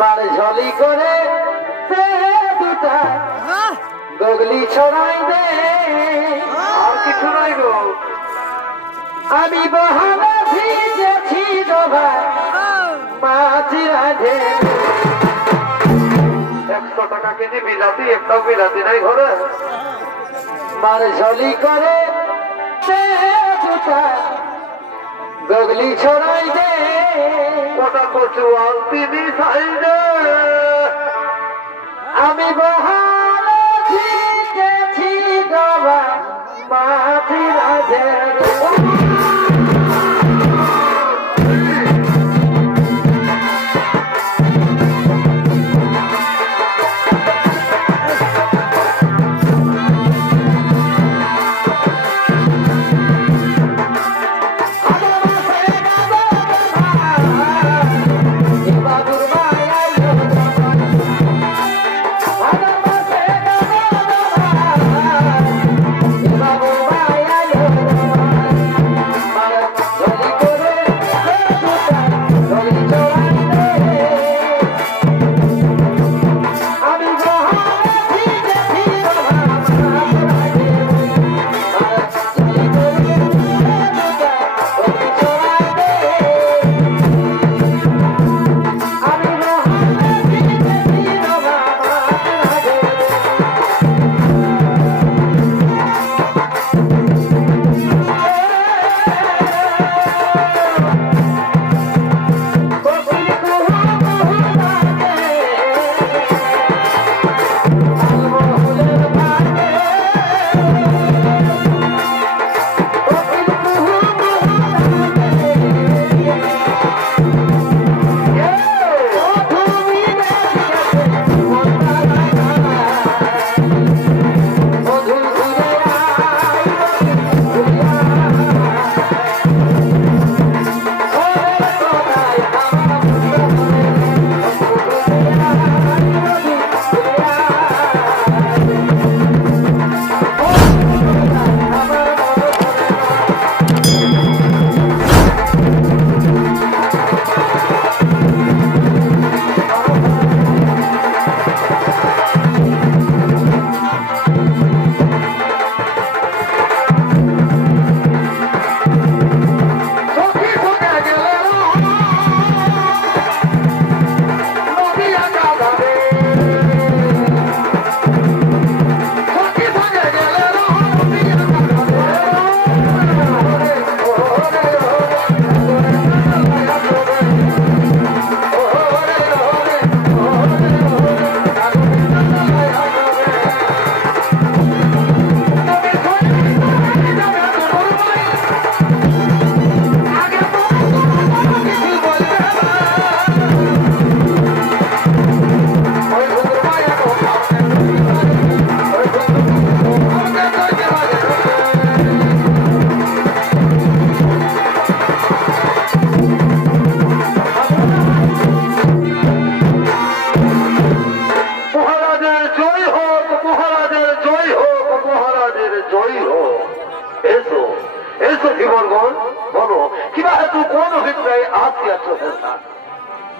বাল ঝলি করে দুটা গগলি ছড়াই দে। আর কিছু নাই গো। আমি বহানা ভিজেছি ডোবা মাছ রাধে। 100 টাকা কেজি বিলাতি, একটাও বিলাতি নাই ঘরে। বাল ঝলি করে দুটা গগলি ছড়াই দে। ওটা কচু আলতি সাইডে আমি বহানা ভিজেছি ডোবা মাছ রাধে।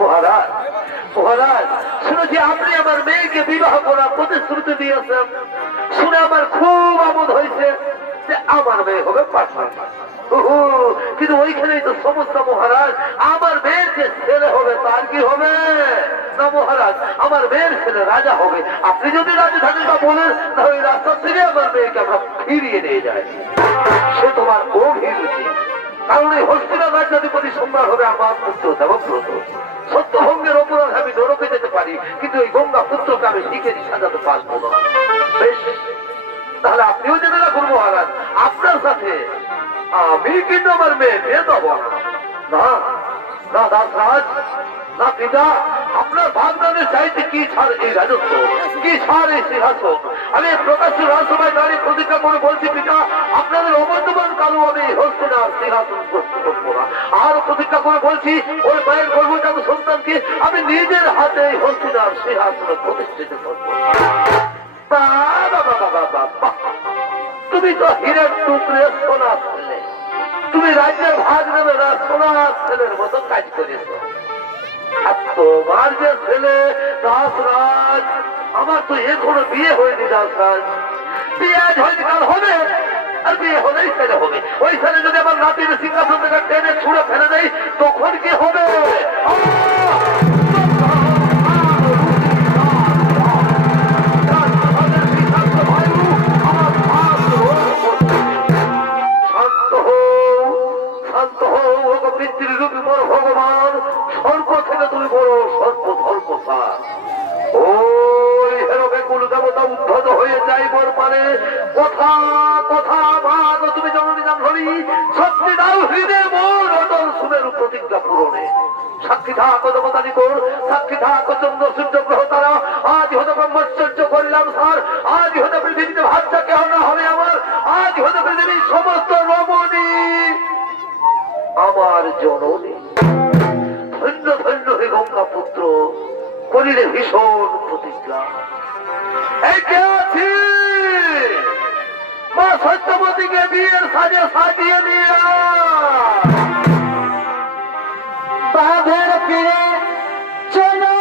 মহারাজ মহারাজ শুনেছি আপনি আমার মেয়েকে বিবাহ করার প্রতিশ্রুতি দিয়েছেন। শুনে আমার খুব আমোদ হয়েছে যে আমার মেয়ে হবে পাঠান। কিন্তু ওইখানেই তো সমস্যা মহারাজ, আমার মেয়ের যে ছেলে হবে তার কি হবে না মহারাজ, আমার মেয়ের ছেলে রাজা হবে। আপনি যদি রাজা থাকেন তা বলেন, তাহলে রাস্তা থেকে আমার মেয়েকে আমরা ফিরিয়ে নিয়ে যাই। সে তোমার গভীর রুচি, কারণ এই হস্তিনা রাজ্যাধিপতি সম্রাট হবে আমার পুত্র দেবব্রত। সত্যভঙ্গের অপরাধ আমি নরকে যেতে পারি, কিন্তু এই গঙ্গা পুত্রকে আমি লিখে সাজাতে পারবো না। বেশ, তাহলে আপনিও জেনে রাখুন মহারাজ, আপনার সাথে আমি কিন্তু আমার মেয়ে বিয়ে দেবো না। না দাসরাজ, না পিতা, আপনার ভাবনাদের চাইতে কি ছাড় এই রাজত্ব, কি ছাড় এই সিংহাসন। আমি প্রকাশ্য রাজসভায় দাঁড়িয়ে প্রতিজ্ঞা করে বলছি পিতা, আপনাদের অবর্তমান কালো আমি হস্তিনার সিংহাসন প্রস্তুত করবো না। আর প্রতিজ্ঞা করে বলছি, ওই মায়ের গর্ভজাত সন্তানকে আমি নিজের হাতে এই হস্তিনার সিংহাসনে প্রতিষ্ঠিত করবো। তুমি তো হীরের টুকরে সোনা ছেলে, তুমি রাজ্যের ভাগ নেবে না সোনার ছেলের মতো কাজ করেছ। এত তোমার যে ছেলে দাসরাজ, আমার তো এখনো বিয়ে হয়নি দাসরাজ। বিয়ে আজ হয়নি, কাল হবে, আর বিয়ে হলেই ছেলে হবে। ওই ছেলে যদি আমার নাতির সিংহাসন থেকে টেনে ছুঁড়ে ফেলে দেয় তখন কি হবে? পিতৃরূপী বড় ভগবান, স্বর্গ থেকে তুমি বড় সর্ব ধর্মসার। ওই হেরবেকুল দেবতা উদ্ধত হয়ে যাইবার পারে কথা কথা ভাগ তুমি জননী নাম ধরি শক্তি দাও হৃদয় মোর অটল সুমেরু প্রতিজ্ঞা পূরণে। সাক্ষী থাকো দেবতা নিকট, সাক্ষী থাকো চন্দ্র সূর্য গ্রহ তারা, আজ হতে ব্রহ্মচর্য করিলাম স্যার, আজ হতে পৃথিবীতে ভাষা কেহ না হবে আমার, আজ হতে পৃথিবীর সমস্ত রমণী আমার জননী। ধন্য ধন্য হে গঙ্গা পুত্র, করিলে ভীষণ প্রতিজ্ঞা। এই কে আছি? মা সত্যবতীকে বিয়ের সাজে সাজিয়ে নিয়ে বাঁধের ফিরে চলো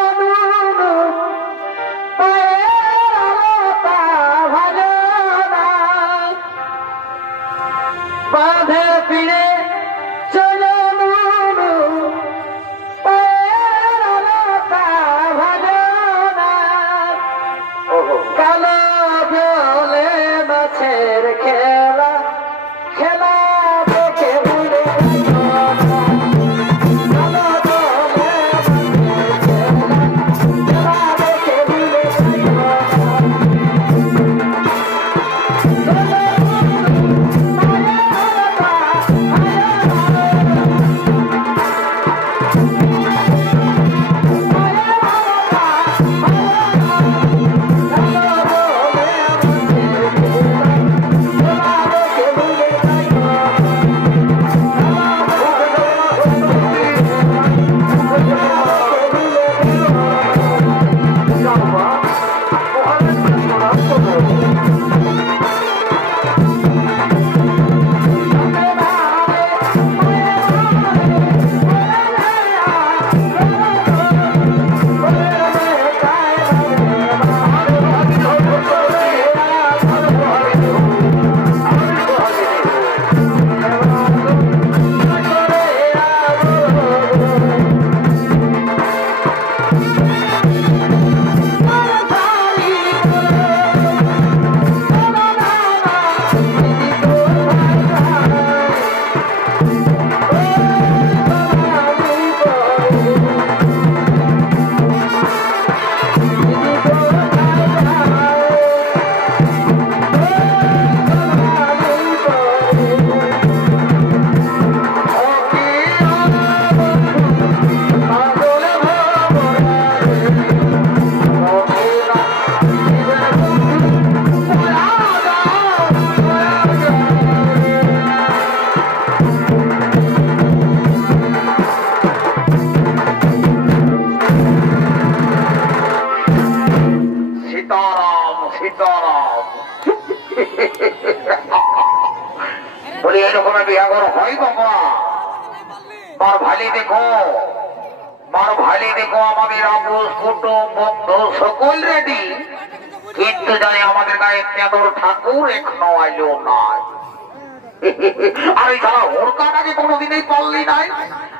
বাঁধের ফিরে চলো কালো জলে মাছের খেলা খেলা দেখে ভুলে বলি এরকম বিয়াগর হয় বাবা। মার ভালি দেখো, মার ভালি দেখো, আমাদের আবুল কুটুম বন্ধু সকল রেডি, কিন্তু জানি আমাদের গায়ে চাদর ঠাকুর এখনো আইলো নাই। আর এই শালা হোরকাটাকে কোনোদিনই পারলি নাই,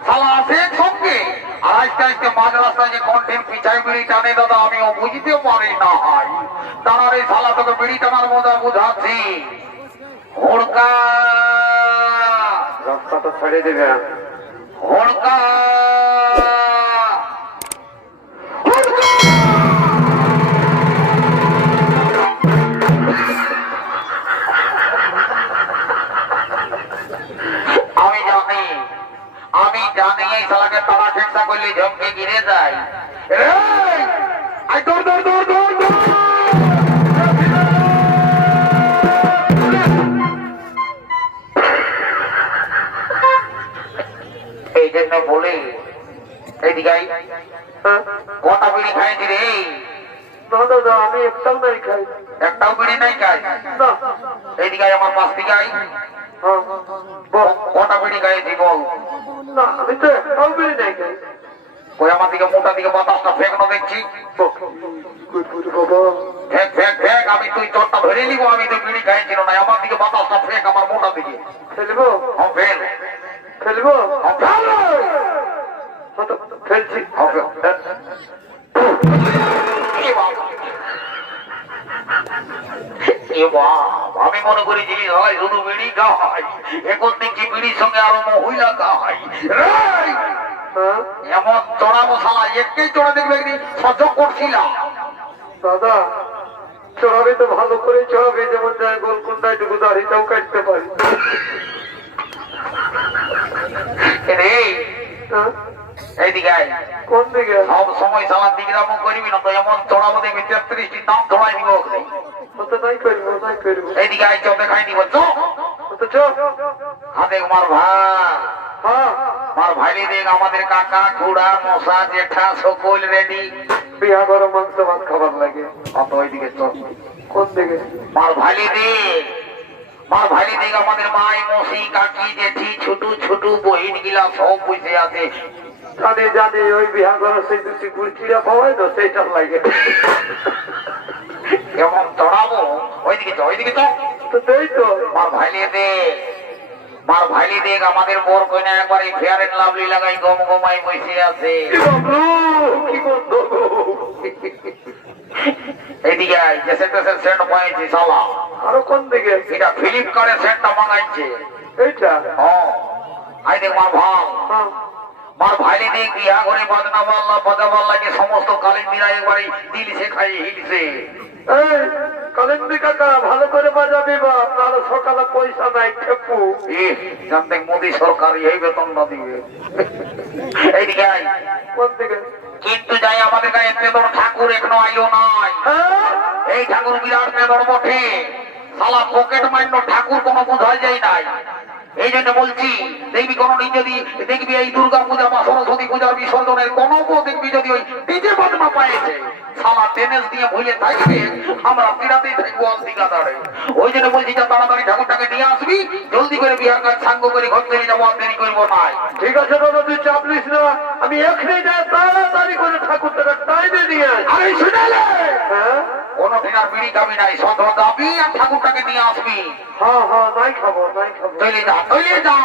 শালা আছে সঙ্গে। আর আজকে আজকে মাঝ রাস্তায় যে কন্টেন পিছাই বিড়ি টানে দাদা, আমিও বুঝতে পারি না। হয় তার এই শালা তোকে বিড়ি টানার মধ্যে বুঝাচ্ছি। হোরকা রাস্তাটা ছেড়ে দেবে। হোরকা আমি জানি এই শালাকে তারা চেষ্টা করলে ঝমকে গিরে যায়। এই জন্য বলে এইদিকে কটা বিড়ি খাইছি রে? দাদা আমি একটাও নাই খাই। একটাও বিড়ি নাই খাই? এইদিকে আমার পাশ দিকে কটা বিড়ি খাইছি বল? না আমি তো একটাও বিড়ি নাই খাই। ওই আমার দিকে মোটা দিকে বাতাসটা ফেঁকনো দেখছি। বাবা ফেঁক ফেঁক ফেঁক, আমি তুই চোরটা ধরে নিব, আমি তুই বিড়ি খাইছিল না, আমার দিকে বাতাসটা ফেঁক আমার মোটা দিকে। ফেলবো ফেল ফেলবো ফেল ফেলছি আমি মনে করি যে হয় শুধু বিড়ি খাই, এখন দেখছি বিড়ির সঙ্গে আরো মহিলা খাই। হ্যাঁ এমন চড়া মশালা একটাই চড়া দেখবে একদিন সহ্য করছিলাম। দাদা চড়াবে তো ভালো করে চড়াবে, যেমন যায় গোলকুন্ডায় টুকু দাড়িটাও কাটতে পারি। রে হ্যাঁ? এইদিকে আয়। কোন দিকে? সব সময় সালা দিগ্রামও করবি না তো, এমন চড়াবো দেখবি 33টি দাম ধরাই দিব। ওটা নাই করবো নাই করবো। এইদিকে আয়, চোখে খাই দিব চো ওটা চো হাতে মার ভাই, হ্যাঁ মার ভাইলি দেখ আমাদের কাকা খুড়া মশা জেঠা সকল রেডি। বিয়া করো মাংস ভাত খাবার লাগে। অত ওইদিকে চল। কোন দিকে? মার ভাইলি দেখ, মার ভাইলি দেখ আমাদের মাই মশি কাকি জেঠি ছোট ছোট বহিন গিলা সব বসে আছে। জানি জানি ওই বিয়া করো সেই দুটি গুড়চিরা পাওয়াই তো সেইটার লাগে। কেমন চড়াবো, ওইদিকে চল ওইদিকে চল। তো দেই তো মার ভাইলি দেখ, মার ভাইলি দেখ আমাদের বোর কইনা একবারে ফেয়ার এন্ড লাভলি লাগাই গম গমাই বসে আছে। কি গন্ধ গো। এইদিকে আয়, জেসে তেসে সেন্ট পাইছি শালা। আরো কোন দিকে? এটা ফ্লিপকার্টে সেন্টটা মাঙাইছে। এইটা হ্যাঁ আই দেখ মার ভাই, হ্যাঁ মার ভাইলি দেখ বিহা ঘরে বাজনা বাল্লা বাজাবার লাগে সমস্ত কালিন্দিরা একবারে দিলছে খাই হিলছে। এই কালিন্দি কাকা ভালো করে বাজাবি বা, নাহলে সকালে পয়সা নাই খেপু। জানতে মোদী সরকার এই বেতন না দিবে। এইদিকে আয়। কোন দিকে? কিন্তু যাই আমাদের গায়ে তেদর ঠাকুর এখনো আইও নাই। হ্যাঁ এই ঠাকুর বিরাট তেদর বটে, শালা পকেট মাইন্য ঠাকুর কোনো বোঝাই যায় নাই। এই জন্য বলছি দেখবি কোনদিন যদি দেখবি এই দুর্গা পূজা বা সরস্বতী পূজার বিসর্জনের কোনো দেখবি যদি ওই ডিজে বাজনা পাইছে, শালা টেনেস দিয়ে ভুলে থাকবে, আমরা বিরাতেই থাকবো অন্তিকা দাঁড়ে। ওই জন্য বলছি যে তাড়াতাড়ি ঠাকুরটাকে নিয়ে আসবি, জলদি করে বিহার কাজ সাঙ্গ করে ঘর থেকে যাবো, আর দেরি করবো না। ঠিক আছে দাদা, তুই চাপ নিস না, আমি এখনই যাই তাড়াতাড়ি করে ঠাকুরটাকে টাইমে নিয়ে আসি। আরে শুনেলে হ্যাঁ কোনো দিন আর বিড়ি খাবি নাই, সদ দাবি আর ঠাকুরটাকে নিয়ে আসবি। হ্যাঁ হ্যাঁ নাই খাবো নাই খাবো। চলে যা চলে যা।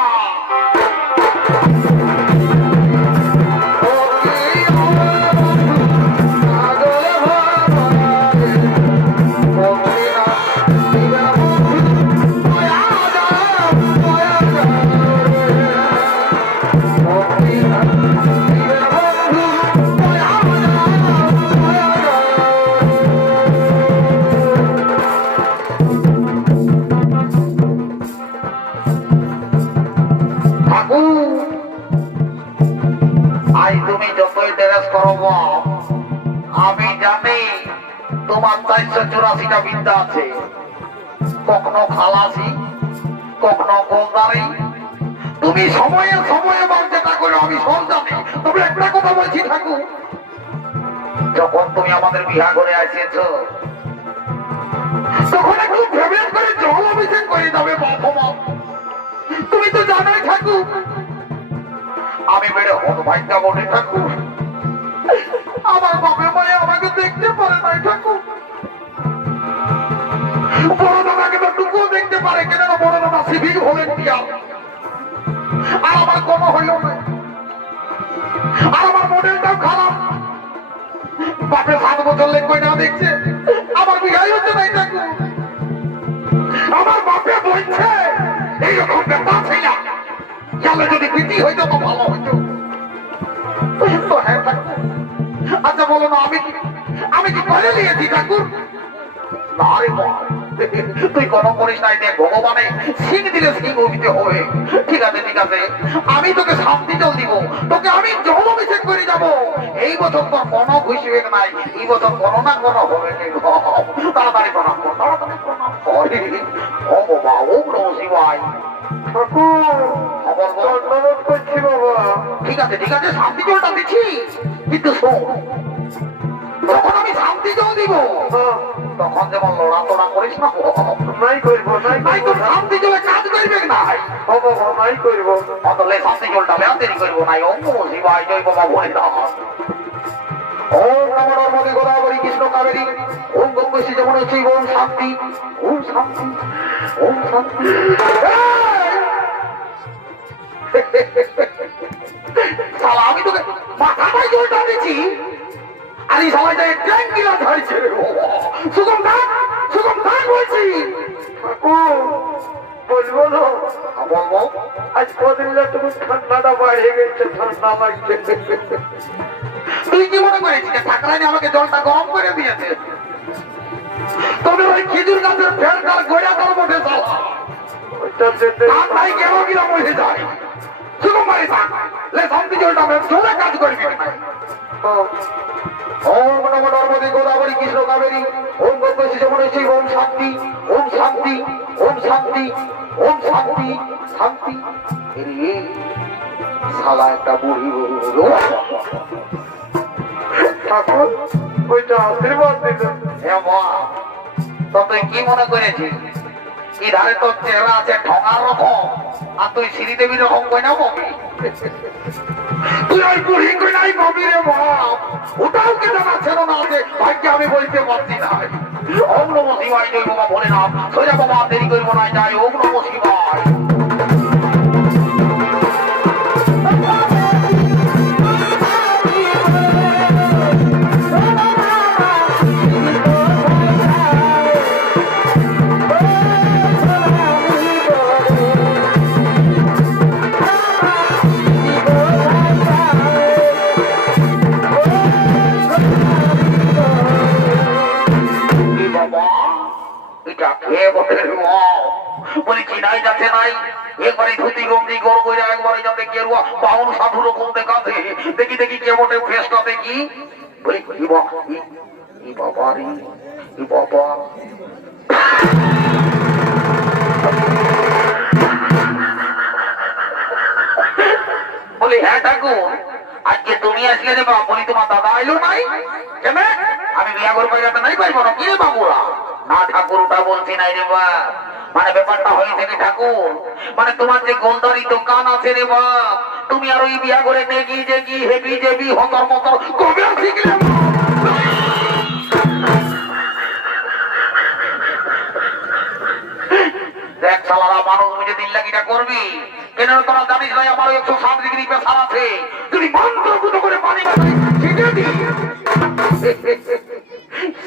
আজ তুমি যতই ড্রেস করবো, আমি জানি তোমার 484টা বিদ্যা আছে। কখনো খালাসি, কখনো গোলদারি, তুমি সময়ে সময়ে যেটা করো আমি সব জানি। তবে একটা কথা বলছি ঠাকুর, যখন তুমি আমাদের বিহা করে আসিয়েছো তখন একটু ভেবে করে জল অভিষেক করে দেবে বাবা। তুমি তো জানোই ঠাকুর আমি বেড়ে হতভাগ্যা বটে ঠাকুর, আমার বাপের মায়ে আমাকে দেখতে পারে নাই ঠাকুর। বড় দাদাকে তো টুকুও দেখতে পারে, কেন বড় দাদা সিভিক ভলেন্টিয়ার, আর আমার কোনো হইল না। আর আমার মডেলটাও খারাপ, বাপে 7 বছর লেগে না দেখছে, আমার বিঘাই হচ্ছে নাই ঠাকুর। আমার বাপে বলছে এইরকম ব্যাপার ছিল, জালে যদি বৃদ্ধি হইতো তো ভালো হইতো। তো হ্যাঁ ঠাকুর, আচ্ছা বলো না আমি কি করে নিয়েছি ঠাকুর? না রে বাবা, তুই কোনো করিস নাই, দেখ ভগবানে সিং দিলে সিং অভিতে হবে। ঠিক আছে ঠিক আছে, আমি তোকে শান্তি জল দিব, তোকে আমি জল অভিষেক করে যাব। এই বছর তোর কোনো খুশি হয়ে নাই, এই বছর কোনো না কোনো হবে। তাড়াতাড়ি প্রণাম কর, তাড়াতাড়ি প্রণাম কর। ও বাবা, ও শিবাই ঠাকুর ধন্যবাদ করছি বাবা। ঠিক আছে ঠিক আছে, শান্তি জলটা দিচ্ছি, কিন্তু শোন, যখন আমি শান্তি জল দিব তখন যেমন লড়াচড়া করিস না। নাই করবো নাই তাই তো শান্তি জলে কাজ করবে নাই ও বাবা নাই করবো। অতলে শান্তি জলটা বেয়া দেরি করবো নাই ওম নমঃ শিবায় জয় বাবা ভোলেনাথ ওম নমো নর্মদে গোদাবরী কৃষ্ণ কাবেরী ওম গঙ্গে যমুনা চৈব ওম শান্তি ওম শান্তি ওম শান্তি শালা আমি তোকে মাথাটাই জলটা দিচ্ছি আর এই সবাইটাই ট্যাঙ্কিলা ধরছে সুগম থাক বলছি ঠাকুর বলবো না, বলবো আজ কদিন তুমি ঠান্ডাটা বাড়িয়ে গেছে, ঠান্ডা লাগছে। তুই কি মনে করেছিস যে ঠাকুরানি আমাকে জলটা গরম করে দিয়েছে? তবে ওই খেজুর গাছের ফের কাল গোড়া কাল বসে চালা ওইটা যেতে ঠান্ডায় কেন কিনা বসে যায় সুগম বাড়ি থাক লে শান্তি জলটা আমি জোরে কাজ করবি ওম নমো নর্মদে গোদাবরী কৃষ্ণ কাবেরী ওম গঙ্গে যমুনা চৈব ওম শান্তি ওম শান্তি ওম শান্তি ওম শান্তি শান্তি এরে শালা একটা বুড়ি বউ ঠাকুর ওইটা আশীর্বাদ দিল। তুই কি মনে করেছিস কি ধারে তোর চেহারা আছে ঠঙার রকম আর তুই শ্রী দেবীর রকম কই না বমি তুই ওই বুড়ি কই নাই বমি রে বাপ ওটাও কি জানা ছিল না যে ভাগ্যে আমি বলতে পারছি না ওম নমঃ শিবায় জয় বাবা ভোলেনাথ সোজা বাবা দেরি করবো না যাই ওম নমঃ শিবায় বলি চিনাই যাচ্ছে নাই একবারে ধুতি গন্ডি গড় করে একবারে যাতে কেরুয়া বাউন সাধু রকম দেখাতে দেখি দেখি কেমন ফেসটা দেখি বলি বাবা রে বাবা বলি হ্যাঁ ঠাকুর আজকে তুমি আসলে রে বাবা বলি তোমার দাদা আইলো নাই কেন আমি বিয়া করবো যাতে নাই পাইবো না কি রে বাবুরা না ঠাকুর ওটা বলছি নাই রে বা মানে ব্যাপারটা হয়েছে কি ঠাকুর মানে তোমার যে গোলদারি দোকান আছে রে বাপ তুমি আর ওই বিয়া করে নেগি জেগি হেবি জেবি হতর মতর কবে শিখলে দেখ সালারা মানুষ বুঝে দিন লাগিটা করবি কেন তোরা জানিস না আমার 107 ডিগ্রি প্রেসার আছে যদি মন্ত্রপুত করে পানি বানাই ছিটে দিই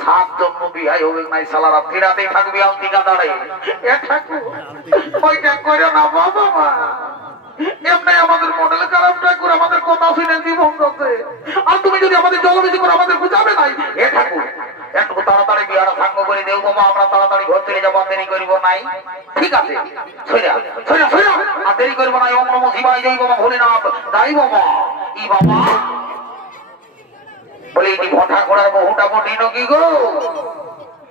7 জন্ম বিয়াই হবে নাই সালারা ফিরাতেই থাকবি আলতিকা দাঁড়ে এ ঠাকুর ওইটা করে না বাবা মা এমনি আমাদের মডেল খারাপ ঠাকুর আমাদের কথা শুনে জীবন গেছে আর তুমি যদি আমাদের জলবেশি করে আমাদের বুঝাবে নাই এ ঠাকুর একটু তাড়াতাড়ি বিয়ারা সাঙ্গ করে দেও বাবা আমরা তাড়াতাড়ি ঘর থেকে যাবো দেরি করিব নাই ঠিক আছে সইরা আর দেরি করিব নাই ওম নমঃ শিবায় জয় বাবা ভোলেনাথ যাই বাবা ই বাবা বলে এটি ভটা করার বহুটা বটি নাকি গো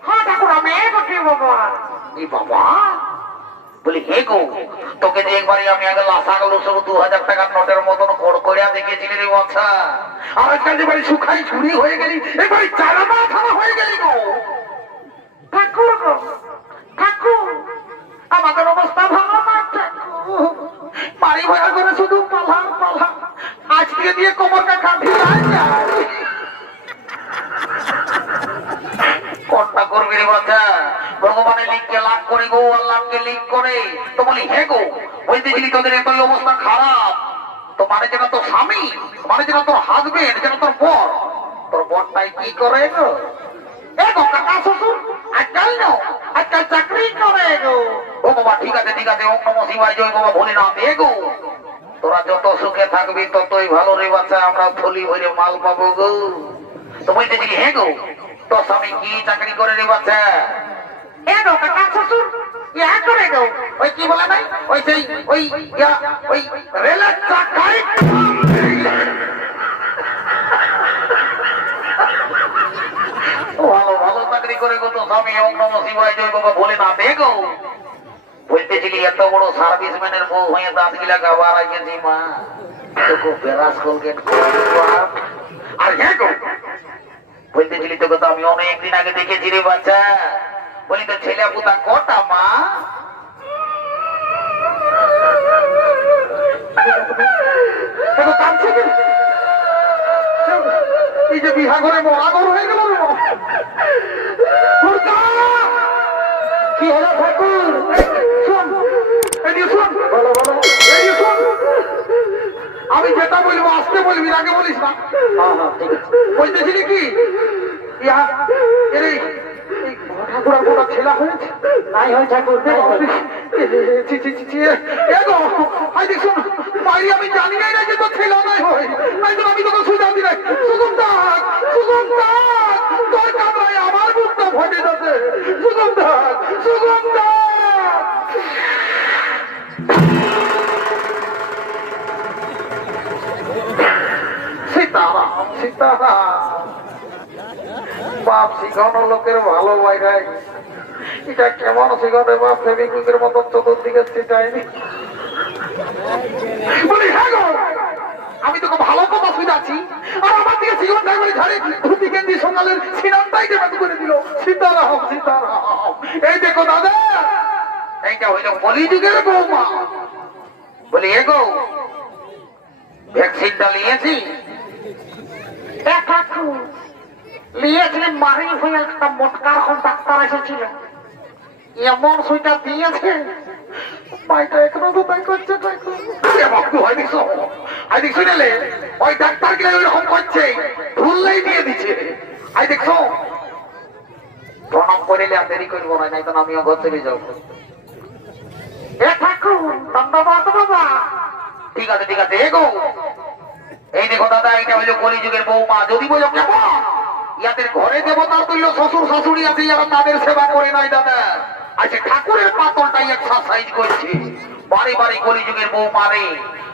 হ্যাঁ ঠাকুর আমি বটি বাবা। ই বাবা বলি হে গো তোকে যে একবারে আমি আগে লাসা গেল 2000 টাকার নোটের মতন কড়কড়িয়া দেখেছিলি রে বাচ্চা আর আজকাল যে বাড়ি শুকাই ছুরি হয়ে গেলি এবারে চালামা থানা হয়ে গেলি গো ঠাকুর গো ঠাকুর আমাদের অবস্থা ভালো না ঠাকুর, বাড়ি ভাড়া করে শুধু পালা আজকে দিয়ে কোমরটা কাঁধি কোনটা করবি রে বাচ্চা ভগবানের লিখকে লাভ করে গো আল্লাহকে লিখ করে তো বলি হে গো বলতেছিলি তোদের এতই অবস্থা খারাপ তো মানে যেন তোর স্বামী মানে যেন তোর হাজবেন্ড যেন তোর বর তোর বরটাই কি করে গো এ গো কাকা শ্বশুর আজকাল চাকরি করে গো ও বাবা ঠিক আছে ওম নমঃ শিবায় জয় বাবা ভোলেনাথ এ গো তোরা যত সুখে থাকবি ততই ভালো রে বাচ্চা আমরা থলি ভরে মাল পাবো গো তো বলতেছিলি হে গো তোর স্বামী কি চাকরি করে রে বাচ্চা এ গো কাকা শ্বশুর ইয়া করে গো ওই কি বলে নাই ওই সেই ওই রেলের চাকায় ভালো চাকরি করে গো তো স্বামী ওম নমঃ শিবায় জয় বাবা ভোলেনাথ এ গো বলতেছিলি এত বড় সার্ভিসম্যানের বউ হয়ে দাঁত গিলা গাবার গেছি মা তোকে বেরাস কলগেট আর হ্যাঁ গো বলতেছিলি তোকে তো আমি অনেকদিন আগে দেখেছি রে বাচ্চা বলি তো ছেলে পুতা কটা মা দেখো কাঁদছে কি? এই যে বিহা করে মরা ঘর হয়ে গেল রে মা। হুড়কা! কি হলো ঠাকুর? শোন, এদিকে শোন, বলো বলো। এদিকে শোন। আমি যেটা বলবো আসতে বলবি, আগে বলিস না। হ্যাঁ হ্যাঁ ঠিক আছে। বলতেছিলি কি ইয়া এর এই ঠাকুরার গোটা ছেলা হয়েছে। নাই হয় ঠাকুর, নাই হয়। ছি ছি ছি ছি এগো আই দেখ শোন মাইরি আমি জানি না যে তো ছেলা নাই হয় নাই তো আমি তোকে সুজা দি নাই সুগন্ধা তোর কামড়ায় আমার মুখটা ফটে যাচ্ছে সুগন্ধা সীতারাম বাপ শিখানো লোকের ভালো বাইরে এটা কেমন শিখাতে বাপ ফেবিকুইকের মতন চতুর্দিকে ছিটায়নি বলি হ্যাঁ গো আমি তোকে ভালো কথা শুনাচ্ছি আর আমার দিকে জীবন থাকবে ঝাড়ে ধুতি গেঞ্জি সকালের সিনামটাই দেবাদ করে দিল সীতারাম এই দেখো দাদা এইটা হইল কলিযুগের বৌমা বলি এগো ভ্যাকসিনটা নিয়েছি নিয়েছিলেন মারি হয়ে একটা মোটকা রকম ডাক্তার এসেছিল এমন সুইটা দিয়েছে মাইটা এখনো তো তাই করছে তাই শুনেলে ওই ডাক্তার গিয়ে ওইরকম করছে ভুললেই দিয়ে দিচ্ছে আই দেখছো প্রণাম করিলে আর দেরি করবো না নাই তো আমিও ঘর থেকে যাবো এ ঠাকুর ধন্যবাদ বাবা ঠিক আছে এগো এই দেখো দাদা এটা হইলো কলিযুগের বৌমা যদি বলো কেমন ইয়াদের ঘরে দেবতার তুল্য শ্বশুর শাশুড়ি আছে যারা তাদের সেবা করে নাই দাদা আচ্ছা ঠাকুরের পাতলটাই এক্সারসাইজ করছে বাড়ি বাড়ি কলিযুগের বৌমা রে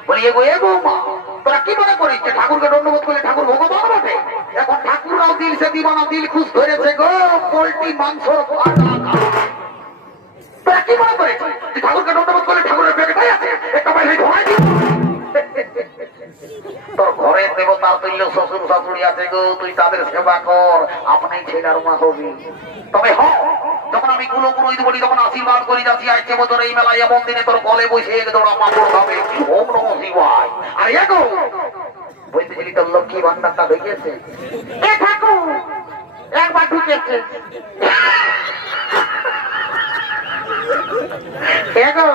বলি এগো এ বৌমা তোরা কি মনে করিস যে ঠাকুরকে দণ্ডবোধ করলে ঠাকুর ভগবান বটে এখন ঠাকুররাও দিল সে দিবানা দিল খুশ ধরেছে গো পোল্ট্রি মাংসর তোরা কি মনে করিস যে ঠাকুরকে দণ্ডবোধ করলে ঠাকুরের বেগটাই আছে একটা বাইরে ধরাই দিব তোর ঘরের দেবতার তুল্য শ্বশুর শাশুড়ি আছে গো তুই তাদের সেবা কর আপনি ছেলের মা হবি তবে যখন আমি কুলো বলি তখন আশীর্বাদ করি যাচ্ছি আজকে বছর এই মেলায় এমন দিনে তোর গলে বসে দৌড়া পাপড় হবে ওম নমঃ শিবায় আর এগো বলতেছিলি তোর লক্ষ্মী ভান্ডারটা ঢুকেছে এ ঠাকুর একবার ঢুকেছে এগো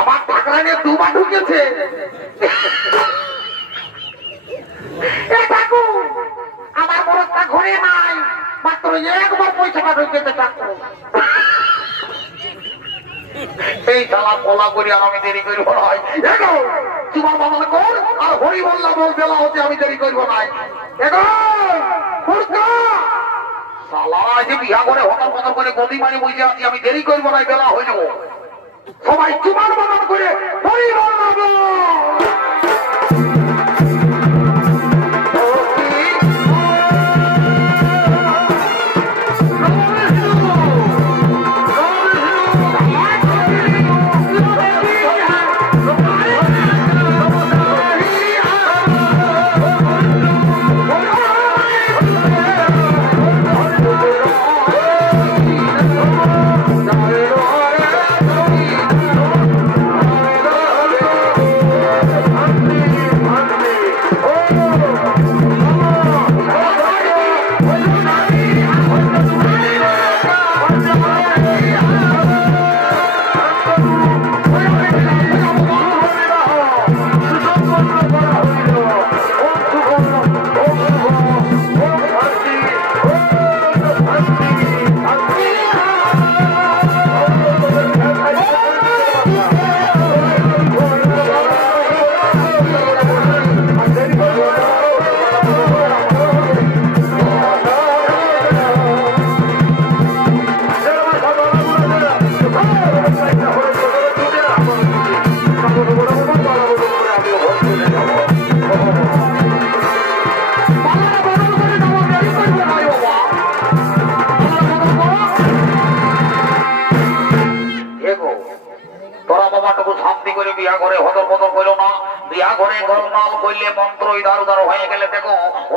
আমার ঠাকুরানের দুবার ঢুকেছে এ ঠাকুর আমার বড়টা ঘরে নাই মাত্র একবার পয়সাটা ঢুকেছে ঠাকুর এই শালা কলা করি আর আমি দেরি করব না এগো তোমার বাবা কর আর হরি বল্লা বল বেলা হচ্ছে আমি দেরি করব না এগো হুড়কা শালা যে বিয়া করে হঠাৎ করে গদি মারি বসে আছি আমি দেরি করব না বেলা হয়ে যাব সবাই তোমার বাবা করে হরি বল্লা বল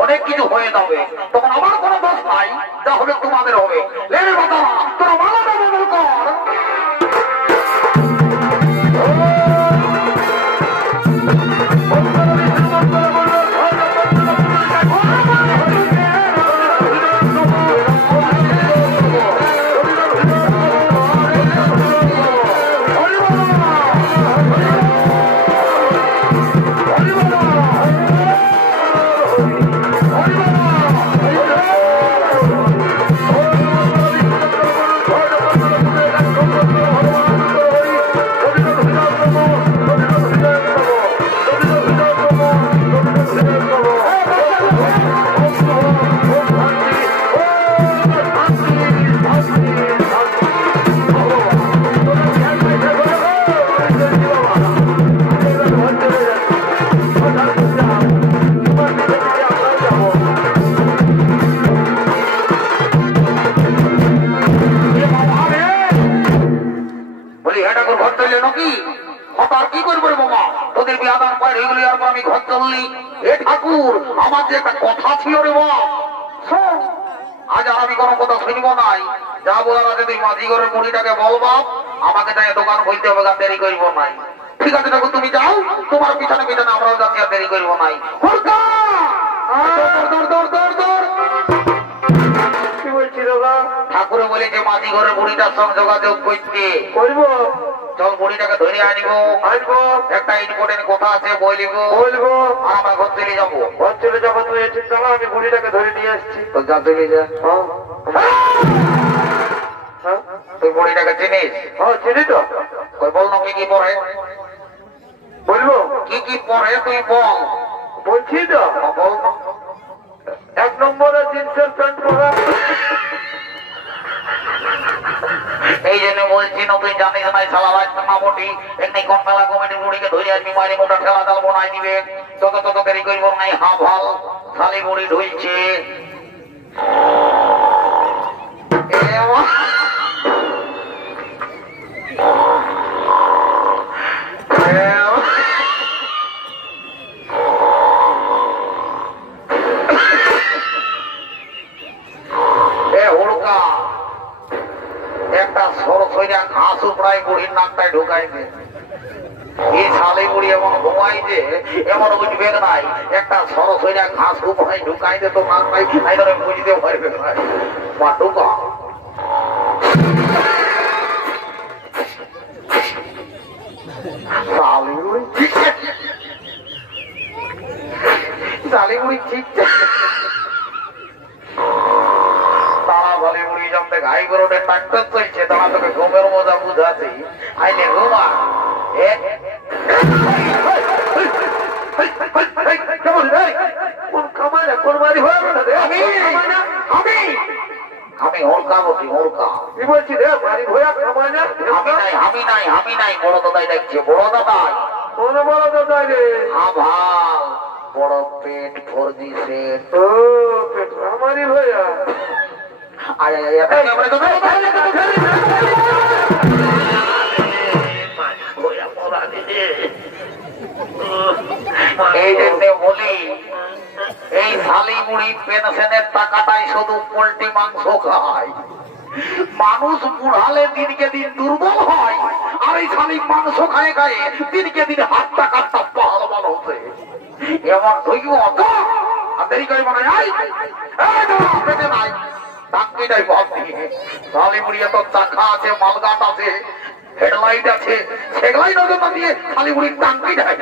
অনেক কিছু হয়ে যাবে তখন আমার কোনো দোষ নাই যা হবে তোমাদের হবে লেবে বাবা তোরা মালাটা বদল কর খবরের বিয়াদান পার হয়ে গেলি আর আমি ঘর চললি। এ ঠাকুর, আমার যে একটা কথা ছিল রে বাপ, শোন, আজ আর আমি কোনো কথা শুনবো নাই। যা বলার আছে তুই মাঝি ঘরের মুড়িটাকে বল বাপ, আমাকে তাই দোকান খুলতে হবে, আর দেরি করবো নাই। ঠিক আছে ঠাকুর, তুমি যাও, তোমার পিছনে পিছনে আমরাও যাচ্ছি, আর দেরি করবো নাই। হুড়কা! দৌড়, দৌড়, দৌড়, দৌড়, দৌড়। কি বলছি দাদা? ঠাকুরে বলে যে মাঝি ঘরের বুড়িটার সঙ্গে যোগাযোগ করতে, করবো চল বুড়িটাকে ধরে আনিব। আসবো, একটা ইম্পর্টেন্ট কথা আছে বলিব, বলবো। আর আমরা ঘর চলে যাবো। ঘর চলে যাবো, তুই এসে দাঁড়া, আমি বুড়িটাকে ধরে নিয়ে আসছি। তো যা চলে যা। হ্যাঁ তুই বুড়িটাকে চিনিস? হ্যাঁ, চিনি তো। কই বল না, কি কি পরে, বলবো, কি কি পরে তুই বল। বলছি তো। বল না। 1 নম্বরে জিন্সের প্যান্ট পরা। এই জন্য বলছি না, তুই জানিস নাই সালা রাস্তা না বটি, এমনি কোন মেলা কমিটির বুড়িকে ধরে আসবি, মারি মোটা ঠেলা জাল বনাই দিবে, তত তত দেরি করবো নাই। হা ভাল শালি বুড়ি ঢুলছে। একটা সরসইরা ঘাস উপড়াই বুড়ির নাকটায় ঢুকাইবে। এই শালি বুড়ি এমন ঘুমাই যে এমন উঠবে নাই, একটা সরসইরা ঘাস উপড়াই ঢুকাই দে তো নাকটাই খাই ধরে বুঝতে পারবে না। মা ঢুকা। শালি বুড়ি শালি বুড়ি ঠিক তারা বলে বুড়ি জমতে ঘাই গরুটে ট্রাক্টর চলছে, তারা তোকে ঘুমের মজা বুঝাচ্ছি। আইলে ঘুমা। কোন কামাই না, কোন বাড়ি হয়ে গেল রে? আমি আমি আমি হোরকা বলছি, হোরকা। কি বলছি রে? বাড়ি ভয়া কামাই না? আমি নাই, আমি নাই, আমি নাই, বড় দাদাই দেখছে, বড় দাদাই। কোন বড় দাদা রে? আভাল বড় পেট ফর্জি সেট। ও পেট আমারই ভয়া। আয় আয় আয়, আমরা তো এই জন্য বলি, এই শালি বুড়ি পেনশনের টাকাটাই শুধু পোল্ট্রি মাংস খায়। মানুষ বুড়ালে দিনকে দিন দুর্বল হয়, আর এই শালি মাংস খায় খায় দিনকে দিন হাতটা কাটটা পাহাড় হচ্ছে। এমন ঢুকব আর দেরি করে মনে হয় পেটে নাই টাঙ্কিটাই ভাব দিয়ে শালি বুড়ি এত চাকা আছে, মালগাট আছে, হেডলাইট আছে, সেগুলাই নজর না দিয়ে শালি বুড়ির টাঙ্কি দেয়।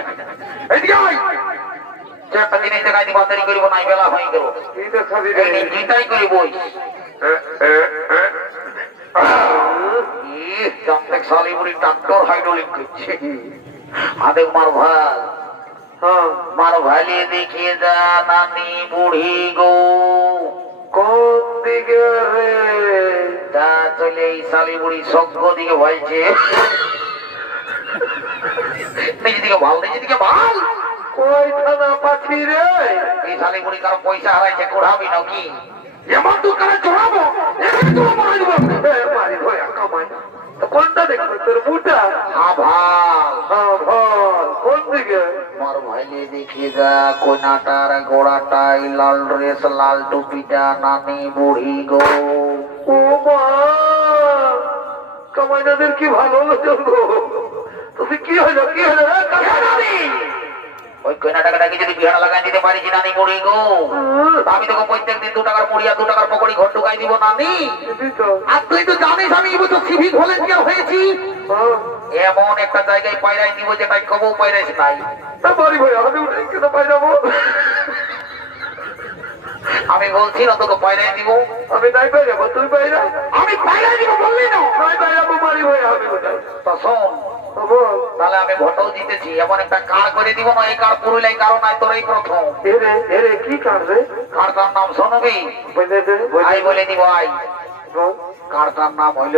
এদিকে আয়, যে একটা জিনিস দেখাই দিবা, দেরি করিব নাই, বেলা হয়ে গেল। কি দেখাবি রে? এই জিটাই করি বই শালি বুড়ি ট্রাক্টর হাইড্রোলিক করছে। আদেক মার ভাই, হ্যাঁ, মার ভাইলে দেখিয়ে যা নানি বুড়ি গো। কোন দিকে রে? তা চলে এই শালি বুড়ি সজ্ঞ দিকে ভাইছে। নিজেদিকে ভাল, নিজেদিকে ভাল। কই থানা পাছি রে? এই শালি বুড়ি কারো পয়সা হারাইছে, কোড়াবি নাকি? এমন দোকানে চড়াবো, এখানে তো মারা দিব। বাড়ি ভয়া কামাই না। তো কোনটা দেখবো তোর মুটা? আভাল হ্যাঁ ভাল। কোন দিকে? মার ভাইলে দেখিয়ে যা কোনাটার গোড়াটাই লাল ড্রেস, লাল টুপিটা নানি বুড়ি গো। ও মা, কামাইনাদের কি ভালো লাগলো। তুমি কি হলো, কি হলো? ওই কইনাটাকে যদি বিহার লাগাই দিতে পারিস নানি বুড়ি গো, আমি তোকে প্রত্যেক দিন 2 টাকার মুড়ি আর 2 টাকার পকড়ি ঘর ঢুকাই দিব নানি। আর তুই তো জানিস আমি এবছর সিভিক ভলেন্টিয়ার হয়েছি। এমন একটা জায়গায় পায়রাই দিব যে তাই কবও পায়রাইস নাই। বাড়ি ভয়া আমি উঠে কেন পাই যাবো? আমি বলছি না তোকে পায়রাই দিব। আমি তাই পাই যাবো, তুই পাই না? আমি পায়রাই দিব বললি না? তাই পাই যাবো, বাড়ি ভয়া আমি কোথায়? তো শোন, বল। তাহলে আমি ভোটও জিতেছি, এমন একটা কার্ড করে দিব না, এই কার্ড পুরুলাই কারো নাই, তোর এই প্রথম। এরে এরে কি কাটবে? কার্ডটার নাম শুনবি? বলে দে, আই বলে দিব, আই। বল। কার্ডটার নাম হইল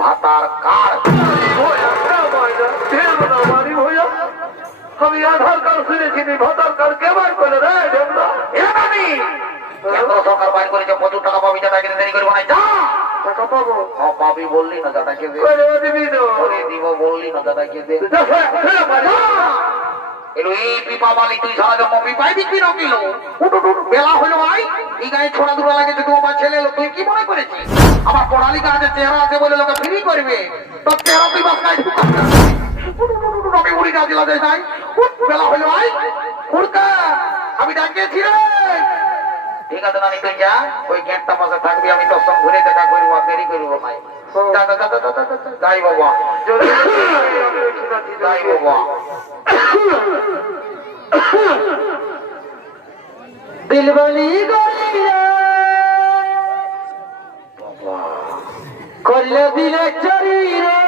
ভাতার কার্ড। ভয়া কামাই না, ঢের না বাড়ি ভয়া। আমি আধার কার্ড শুনেছি, ভাতার কার্ড কে বার করে রে? ঢেমরা এ নানি, কেন্দ্র সরকার বাইর করেছে, প্রচুর টাকা পাবি, যেটা কিন্তু দেরি করবো না, যা। টাকা পাবো? পাবি বললি না, যেটাকে দে। করে দিবি তো? করে দিব বললি না, যেটাকে দে। যা, যা, বাড়ি। এলো এই পিপা বালি তুই সারা জন্ম পিপাই বিক্রি কিলো উঠ উঠ উঠ, বেলা হলো আই এই গায়ে ছোড়া দুরা লাগেছে তোমার ছেলে এলো তুই কি মনে করেছিস আমার পড়ালিকা আছে চেহারা আছে বলে লোকে ফ্রি করবে তোর চেহারা তুই বাস নাই আমি উড়ি গাছ লাগে নাই উঠ, বেলা হলো আই উড়কা আমি ডাকিয়েছি রে ঠিক আছে নানি তুই যা ওই গেটটা পাশে থাকবি আমি তোর সঙ্গে ঘুরে দেখা করবো আর দেরি করবো ভাই যাই বাবা যাই বাবা দিলবালি গলিয়া করলে দিলে চরি রে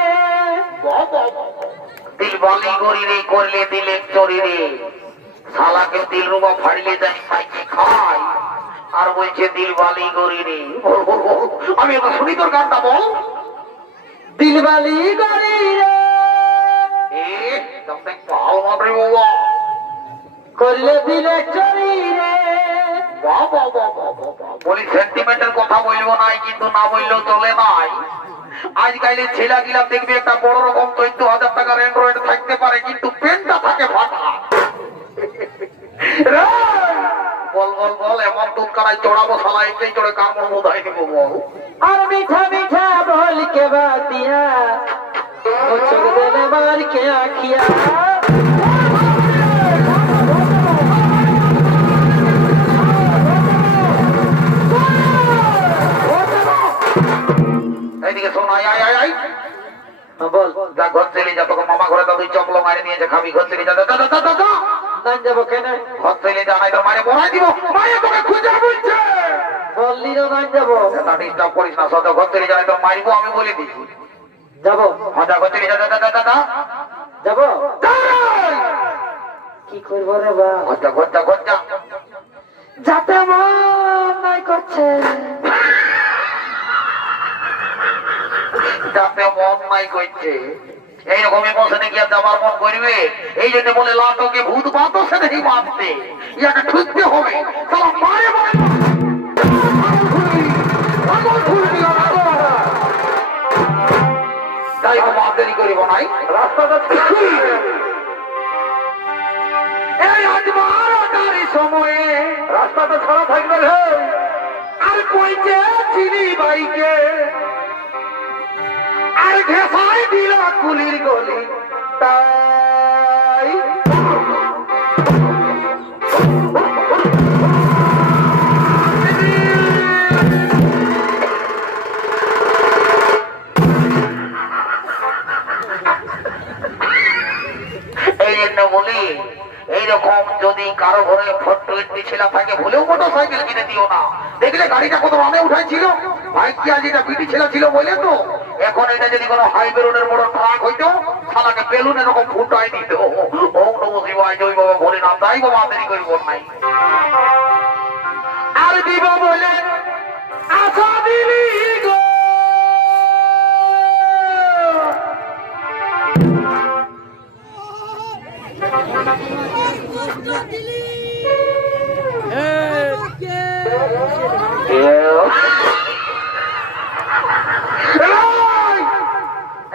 দিলবালি গরি রে করলে দিলে চরি রে শালাকে দিল রুবা ফাড়িলে যাই পাইকে খাই আর বলছে দিলবালি গরি রে আমি এটা শুনি তোর গানটা বল দিলবালি গরি রে পাও মাত্রে বাবা করলে দিলে চরি রে বলি সেন্টিমেন্টের কথা বলবো নাই কিন্তু না বললেও চলে নাই আজকালের ছেলে গিলাম দেখবি একটা বড় রকম 14,000 টাকার অ্যান্ড্রয়েড থাকতে পারে কিন্তু পেনটা থাকে ফাটা বল বল বল এমন দুধকারায় চড়াবো শালা এটাই চড়ে কামড় বোধাই দিব বল আর মিঠা মিঠা बोल के बातिया मुझको दिल मार के आखिया এইদিকে শোন আয় আয় আয় আয় বল যা ঘর চলে যা তোকে মামা ঘরে দাদুই চপল মারি নিয়েছে খাবি ঘর চলে যা না যাবো কেন ঘর চলে যা নাই তো মারে মরাই দিব মায়ে তোকে খুঁজে বলছে বললি না না যাবো ডিস্টার্ব করিস না সদা ঘর চলে যা নাই তো মারিবো আমি বলে দিছি যাবো হ্যাঁ যা ঘর চলে যা যাবো কি করবো রে বা ঘর যা যাতে মন নাই করছে যাতে মন নাই করছে এইরকমই বসে নাকি আর যাবার মন করবে এই জন্য বলে লাটকে ভূত বাতো সে নেই মারতে ইয়াকে ঠুকতে হবে তাহলে মারে মারে তাই বাবা দেরি করিব নাই রাস্তাটা এই আজ বারোটার সময়ে রাস্তাটা ছাড়া থাকবে রে আর কইছে চিনি বাইকে আর ঘেসাই দিল কুলির গলি তাই এই জন্য বলি এইরকম যদি কারো ঘরে 420 ছেলে থাকে ভুলেও মোটর সাইকেল কিনে দিও না দেখলে গাড়িটা কত রানে উঠাইছিল বাইক কি আজ এটা বিটি ছেলে ছিল বলে তো এখন এটা যদি কোনো হাইওয়ে রোডের বড় ট্রাক হইতো শালাকে বেলুন এরকম ফুটাই দিত ওম নমঃ শিবায় জয় বাবা বলে না তাই বাবা দেরি করিব নাই আর দিব বলে আশা দিলি গো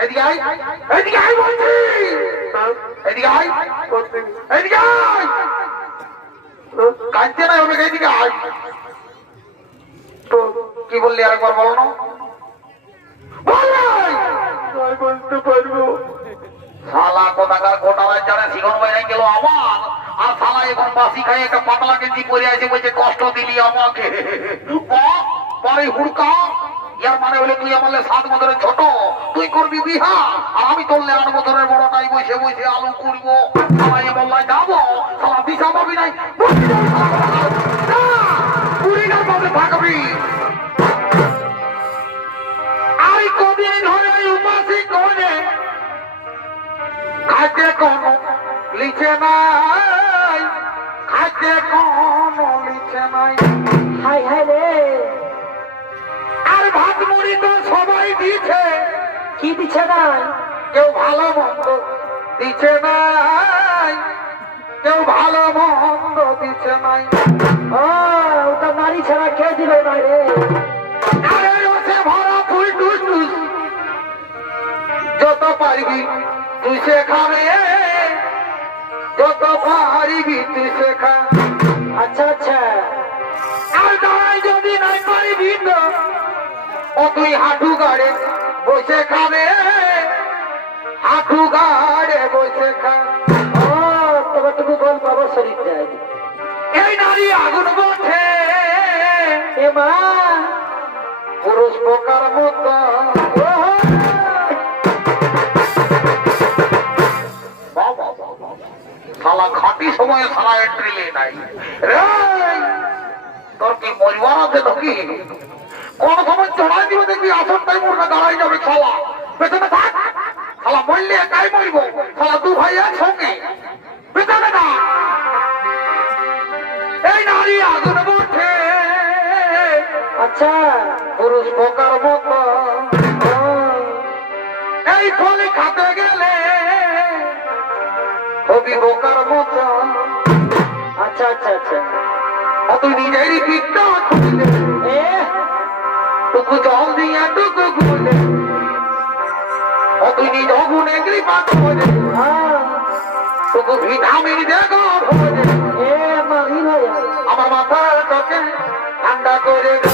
এদিকে আয় এদিকে আয় বলছি এদিকে আয় এদিকে আয় কাঁদছে না হবে এদিকে আয় কি বললি আরেকবার বলো না বলতে পারবো শালা কোথাকার গোটালার জানে শিখন বাইরে গেল আমার আর শালা এখন বাসি খাই একটা পাতলা গেঞ্জি পরে আছে বলছে কষ্ট দিলি আমাকে পরে হুড়কা ইয়ার মানে হলে তুই আমার 7 বছরের ছোট তুই করবি বিহা আর আমি তোরলে 8 বছরের বড় নাই বসে বসে আলু করবো সবাই বললাই যাবো শালা দিশা পাবি নাই কুড়িটার মধ্যে থাকবি আর কদিন ধরে উপাসি করে খাদ্যে কোন লিখে নাই খাদ্যে কোন লিখে নাই হাই হাই রে আর ভাত মুড়ি তো সবাই দিছে কি দিচ্ছে না কেউ ভালো মন্দ দিছে নাই কেউ ভালো মন্দ দিছে নাই ওটা নারী ছাড়া কে দিবে না রে আরে রসে ভরা ফুল টুস টুস যত পারবি তুই সে খাবে যত পারিবি তুই শেখা। আচ্ছা আচ্ছা আর দাঁড়াই যদি নাই পারিবি তো ও তুই হাঁটু গাড়ে বসে খাবে, হাঁটু গাড়ে বসে খা। ও তোমারটুকু বল বাবা শরীরটা এই নারী আগুন বটে এ মা পুরুষ পোকার মতো। শালা খাঁটি সময়ে শালা এন্ট্রি নাই রে। তোর কি মরিবার আছে নাকি? কোন সময় চড়াই দিবে দেখবি আসনটাই মোড়ে দাঁড়াই যাবে শালা। পেছনে থাক শালা, মরলে একাই মরিব শালা, দু ভাই একসঙ্গে পেছনে না। এই নারী আগুন বটে আচ্ছা পুরুষ পোকার মতো। এই ফলে খাতে গেলে হবি বোকার মতো। আচ্ছা আচ্ছা আচ্ছা তুই নিজেরই পিঠটা খুঁজলে এ টুকু জল দিয়া টুকু গুলে, তুই নিজ গুনে কৃপা করে হ্যাঁ টুকু ভিটামিন দেখো ভোজে। এ মা ই ভাই আমার মাথাটাকে ঠান্ডা করে দে।